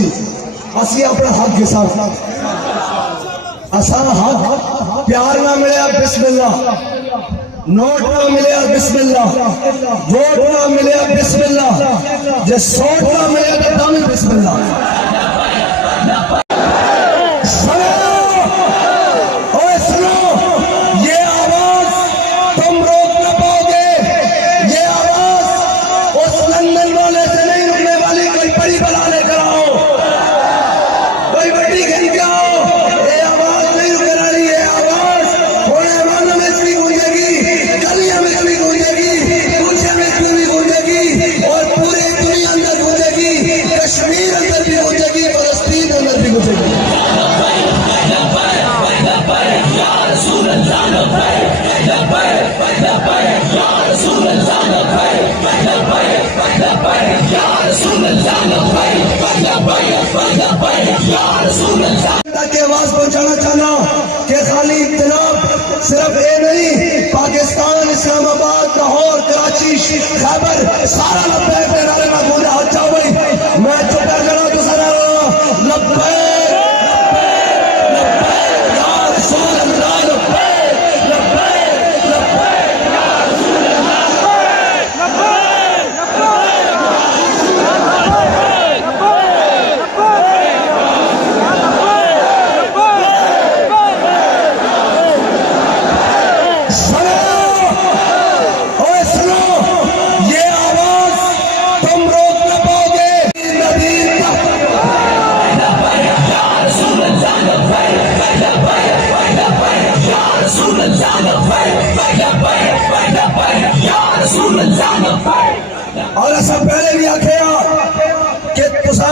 सी असी अपना हक के साथ असा हक प्यार ना मिले बिस्मिल्लाह, नोट ना मिले बिस्मिल्लाह, वोट ना मिले बिस्मिल्लाह, जे सोट ना मिले तो दम बिस्मिल्लाह। के आवाज पहुंचाना चाहना कि खाली इत्तलाब सिर्फ ये नहीं, पाकिस्तान, इस्लामाबाद, लाहौर, कराची, खैबर सारा लब्बैक के नारे में गूंजा। अच्छा भाई मैं चुप कर गया तो सारा लब्बैक लब्बैक या रसूल अल्लाह, लब्बैक लब्बैक लब्बैक या रसूल अल्लाह, लब्बैक और ऐसा पहले भी आखिया कि तुसा